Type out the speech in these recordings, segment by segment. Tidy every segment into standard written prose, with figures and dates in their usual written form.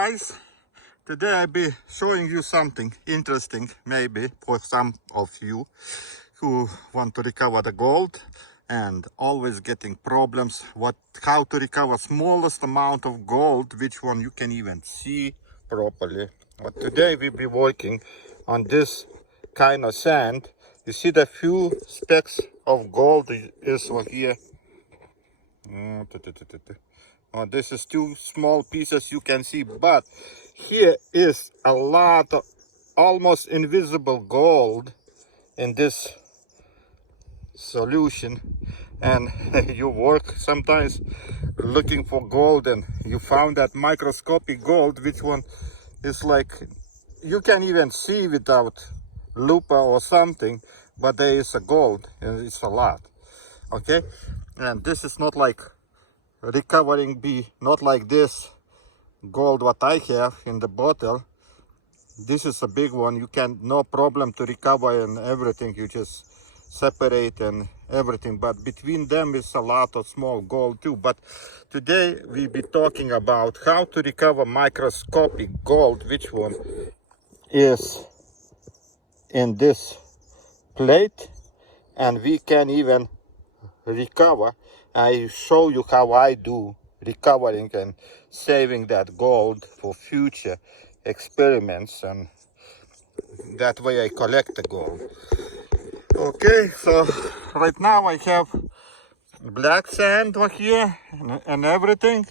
guys, today I'll be showing you something interesting, maybe for some of you who want to recover the gold and always getting problems how to recover smallest amount of gold, which one you can even see properly. But today we'll be working on this kind of sand. You see the few specks of gold is over here. This is two small pieces you can see, but here is a lot of almost invisible gold in this solution. And you work sometimes looking for gold and you found that microscopic gold, which one is like you can even see without lupa or something, but there is a gold and it's a lot. Okay, and this is not like recovering not like this gold what I have in the bottle. This is a big one. You can no problem to recover and everything. You just separate and everything, but between them is a lot of small gold too. But today we'll be talking about how to recover microscopic gold, which one is in this plate, and we can even recover. I show you how I do recovering and saving that gold for future experiments, and that way I collect the gold. Okay, so right now I have black sand over here and everything.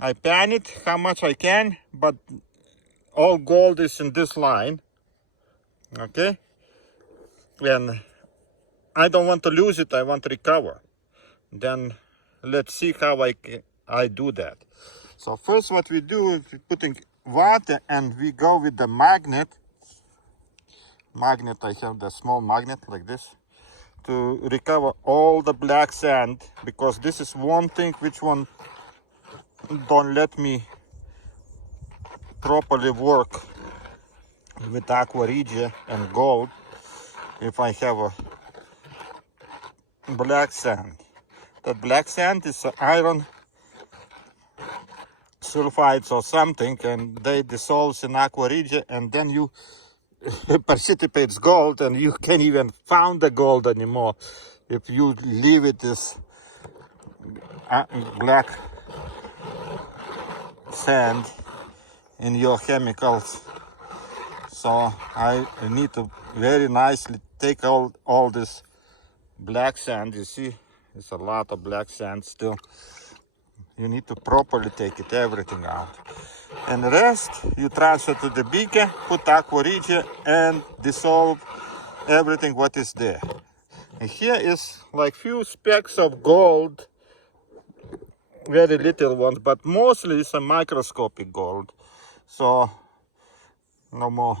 I pan it how much I can, but all gold is in this line. Okay, and I don't want to lose it, I want to recover. Then let's see how I do that. So first what we do is we're putting water and we go with the magnet. I have the small magnet like this to recover all the black sand, because this is one thing which one don't let me properly work with aqua regia and gold if I have a black sand. That black sand is iron sulfides or something, and they dissolve in aqua regia, and then you precipitates gold, and you can't even find the gold anymore if you leave it this black sand in your chemicals. So I need to very nicely take all this black sand. You see, it's a lot of black sand still. You need to properly take everything out. And the rest you transfer to the beaker, put aqua regia and dissolve everything what is there. And here is like few specks of gold, very little ones, but mostly it's a microscopic gold. So no more.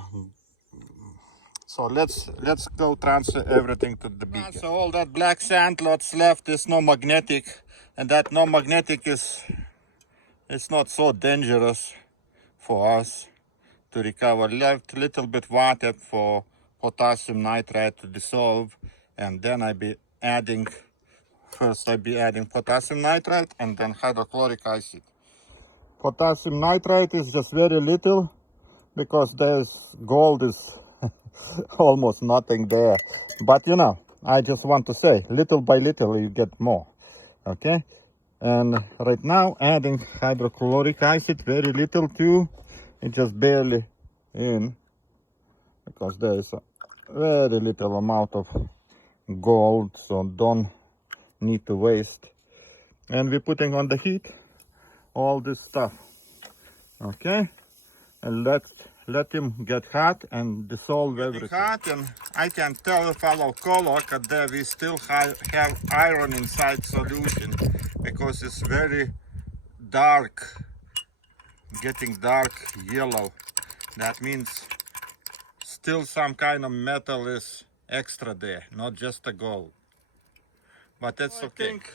So let's go transfer everything to the beaker. So all that black sand lots left is no magnetic, and that no magnetic it's not so dangerous for us to recover. Left little bit water for potassium nitrate to dissolve, and then I be adding potassium nitrate and then hydrochloric acid. Potassium nitrate is just very little because there's gold is almost nothing there, but you know, I just want to say little by little you get more. Okay, and right now adding hydrochloric acid, very little too. It's just barely in, because there is a very little amount of gold, so don't need to waste. And we're putting on the heat all this stuff. Okay, and let him get hot and dissolve everything. Hot, and I can tell follow color because there we still have iron inside solution, because it's very dark, getting dark yellow. That means still some kind of metal is extra there, not just the gold. But that's okay. I think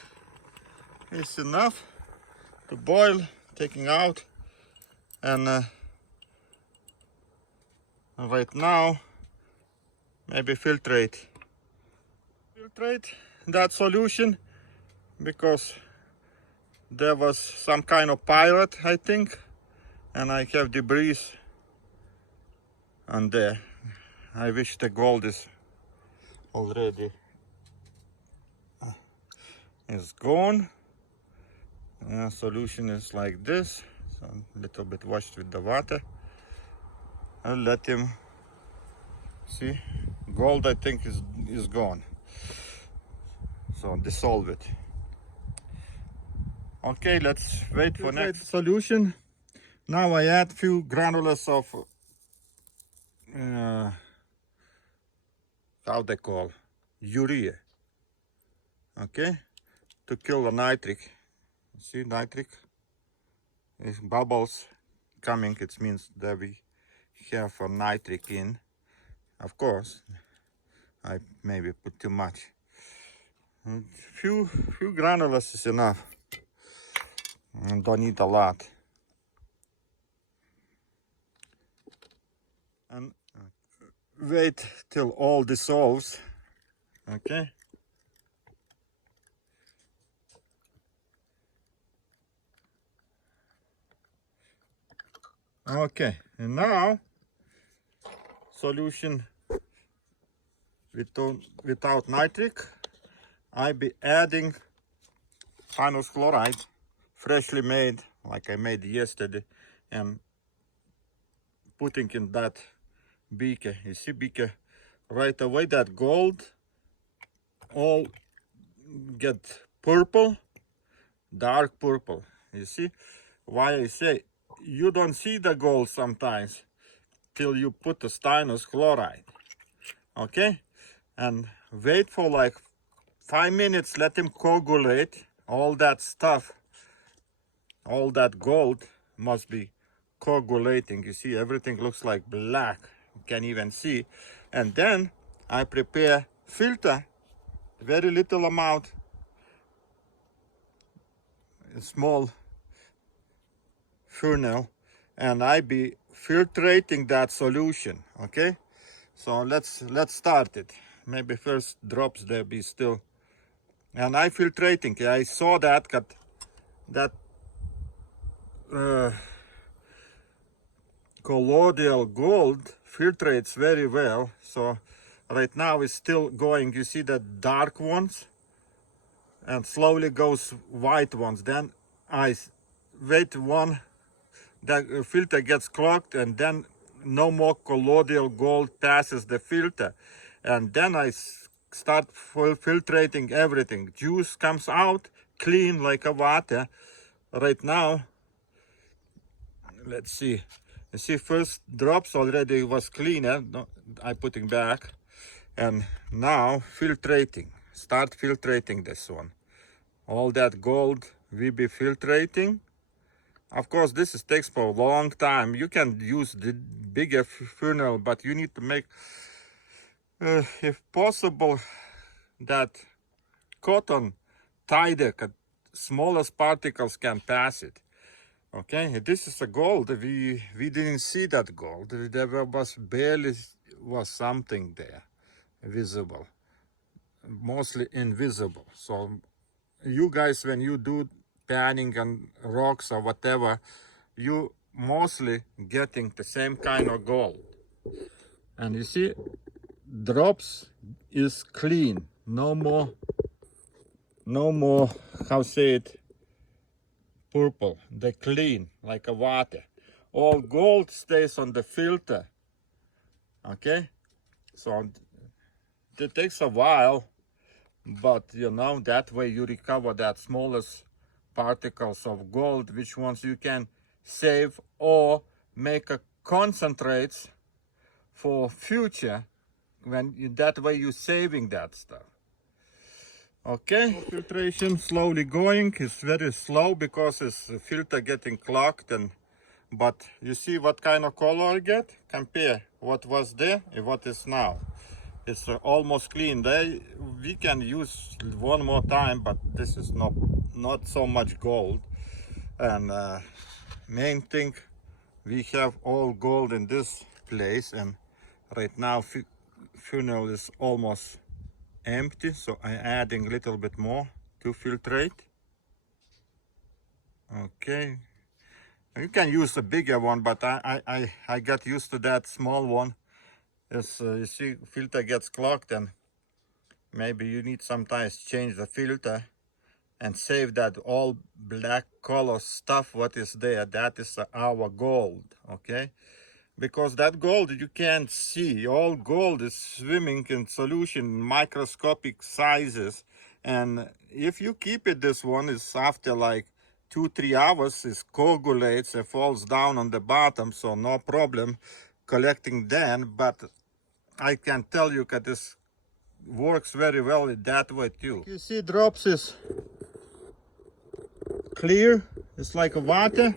it's enough to boil, taking out, and right now maybe filtrate that solution, because there was some kind of pirate, I think, and I have debris on there. I wish the gold is already is gone. Solution is like this, so a little bit washed with the water. I'll let him see. Gold, I think, is gone. So dissolve it. Okay, let's wait for next solution. Now I add few granules of how they call urea. Okay, to kill the nitric. See nitric? If bubbles coming, it means that we have a nitric in. Of course, I maybe put too much. Few granules is enough. And don't need a lot. And wait till all dissolves. Okay. Okay, and now solution without nitric. I be adding finance chloride, freshly made, like I made yesterday, and putting in that beaker. You see beaker right away, that gold all get purple, dark purple. You see why I say you don't see the gold sometimes till you put the styrene chloride. Okay, and wait for like 5 minutes, let him coagulate. All that stuff, all that gold must be coagulating. You see, everything looks like black. You can even see. And then I prepare filter, very little amount, a small funnel, and I be filtrating that solution. Okay, so let's start it. Maybe first drops there be still, and I filtrating. I saw that colloidal gold filtrates very well. So right now it's still going. You see the dark ones, and slowly goes white ones. Then I wait one, the filter gets clogged, and then no more colloidal gold passes the filter, and then I start filtrating everything. Juice comes out clean like a water. Right now, let's see. You see, first drops already was cleaner. No, I putting back, and now filtrating. Start filtrating this one. All that gold we be filtrating. Of course, this takes for a long time. You can use the bigger funnel, but you need to make, if possible, that cotton tighter, smallest particles can pass it. Okay, this is a gold. We didn't see that gold. There was barely something there visible, mostly invisible. So you guys, when you do panning and rocks or whatever, you mostly getting the same kind of gold. And you see, drops is clean. No more, how say it, purple. They clean like a water. All gold stays on the filter. Okay, so it takes a while, but you know, that way you recover that smallest particles of gold, which ones you can save or make a concentrates for future, when that way you saving that stuff. Okay, filtration slowly going. It's very slow because it's filter getting clogged, and but you see what kind of color I get. Compare what was there and what is now. It's almost clean. We can use one more time, but this is not so much gold. And main thing, we have all gold in this place, and right now funnel is almost empty, so I'm adding a little bit more to filtrate. Okay, You can use a bigger one, but I got used to that small one. As you see, filter gets clogged, and maybe you need sometimes change the filter and save that all black color stuff what is there. That is our gold, okay? Because that gold you can't see. All gold is swimming in solution in microscopic sizes, and if you keep it, this one is after like 2-3 hours it coagulates and falls down on the bottom, so no problem collecting then. But I can tell you that this works very well that way too. You see, drops is clear, it's like a water,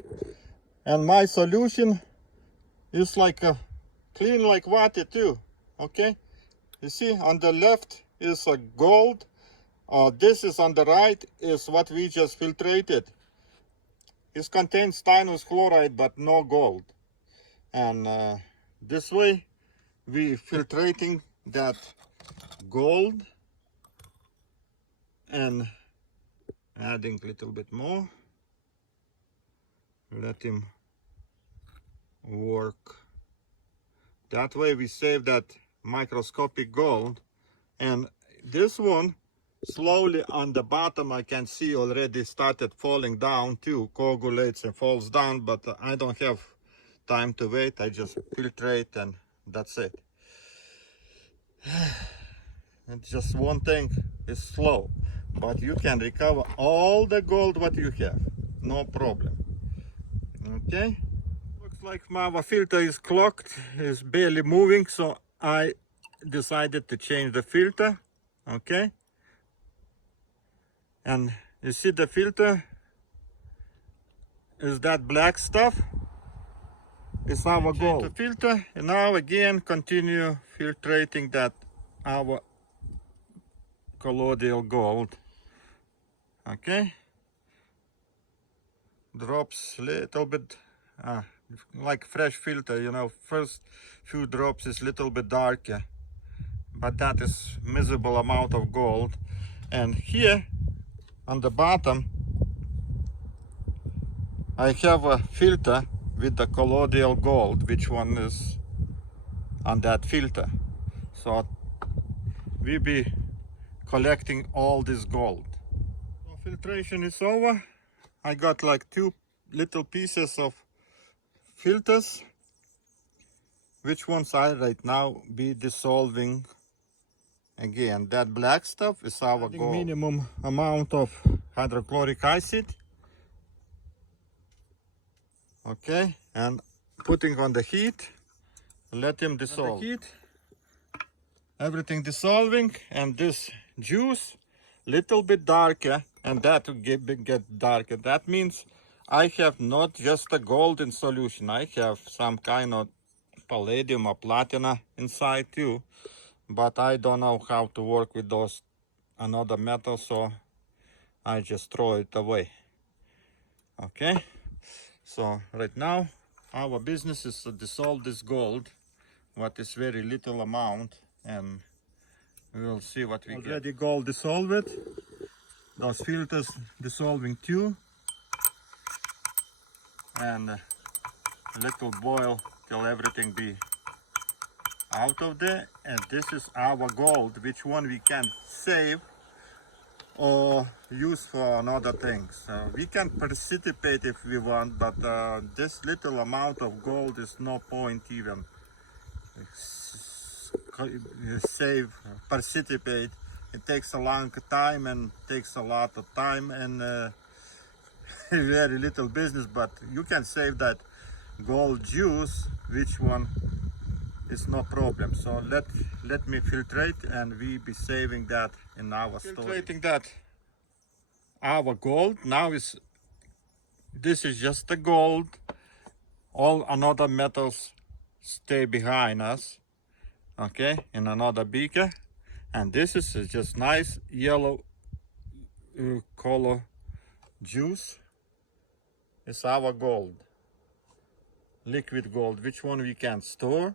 and my solution is like a clean like water too. Okay, you see on the left is a gold, this is on the right is what we just filtrated. It contains stannous chloride but no gold, and this way we filtrating that gold and adding a little bit more. Let him work. That way we save that microscopic gold. And this one slowly on the bottom I can see already started falling down too, coagulates and falls down, but I don't have time to wait. I just filtrate and that's it. And just one thing is slow, but you can recover all the gold what you have, no problem. Okay, looks like my filter is clogged, is barely moving, so I decided to change the filter. Okay, and you see the filter is that black stuff, it's our gold. The filter, and now again continue filtrating that our colloidal gold. Okay, drops little bit like fresh filter, you know, first few drops is little bit darker, but that is miserable amount of gold. And here on the bottom I have a filter with the colloidal gold, which one is on that filter. So we be collecting all this gold. So filtration is over. I got like 2 little pieces of filters, which ones I right now be dissolving. Again, that black stuff is our gold. Minimum amount of hydrochloric acid. Okay, and putting on the heat, let him dissolve. The heat, everything dissolving, and this juice little bit darker, and that will get darker. That means I have not just the gold in solution, I have some kind of palladium or platinum inside too, but I don't know how to work with those another metal, so I just throw it away. Okay, so right now our business is to dissolve this gold, what is very little amount, and we will see what we get. Already gold dissolved, those filters dissolving too, and a little boil till everything be out of there. And this is our gold, which one we can save or use for another things. We can precipitate if we want, but this little amount of gold is no point even save, precipitate. It takes a long time and takes a lot of time and very little business, but you can save that gold juice, which one is no problem. So let me filtrate, and we be saving that in our store. Filtrating that our gold now is, this is just the gold, all another metals stay behind us, okay, in another beaker. And this is just nice yellow color juice. It's our gold, liquid gold, which one we can store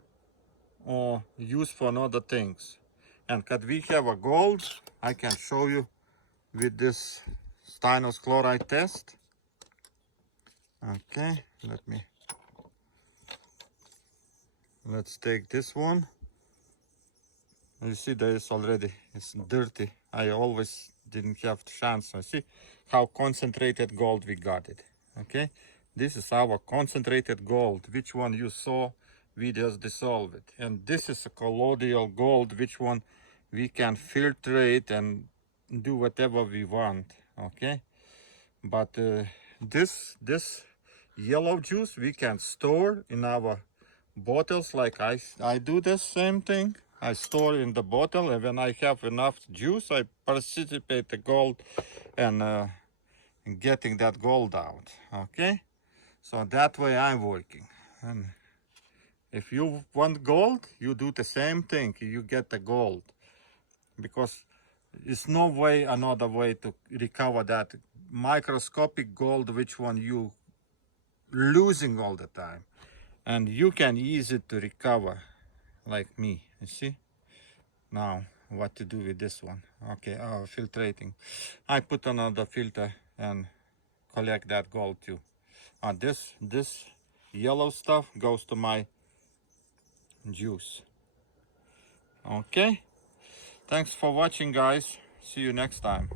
or use for other things. And that we have a gold, I can show you with this stannous chloride test. Okay, Let's take this one. You see, there is already, it's dirty. I always didn't have chance. I see how concentrated gold we got it. Okay, this is our concentrated gold, which one you saw we just dissolve it. And this is a colloidal gold, which one we can filtrate and do whatever we want. Okay, but this yellow juice we can store in our bottles. Like I do the same thing. I store in the bottle, and when I have enough juice, I precipitate the gold and getting that gold out. Okay, so that way I'm working. And if you want gold, you do the same thing. You get the gold, because it's no way another way to recover that microscopic gold, which one you losing all the time, and you can easy to recover, like me. You see now what to do with this one. Okay, filtrating. I put another filter and collect that gold too. This yellow stuff goes to my juice. Okay, thanks for watching, guys. See you next time.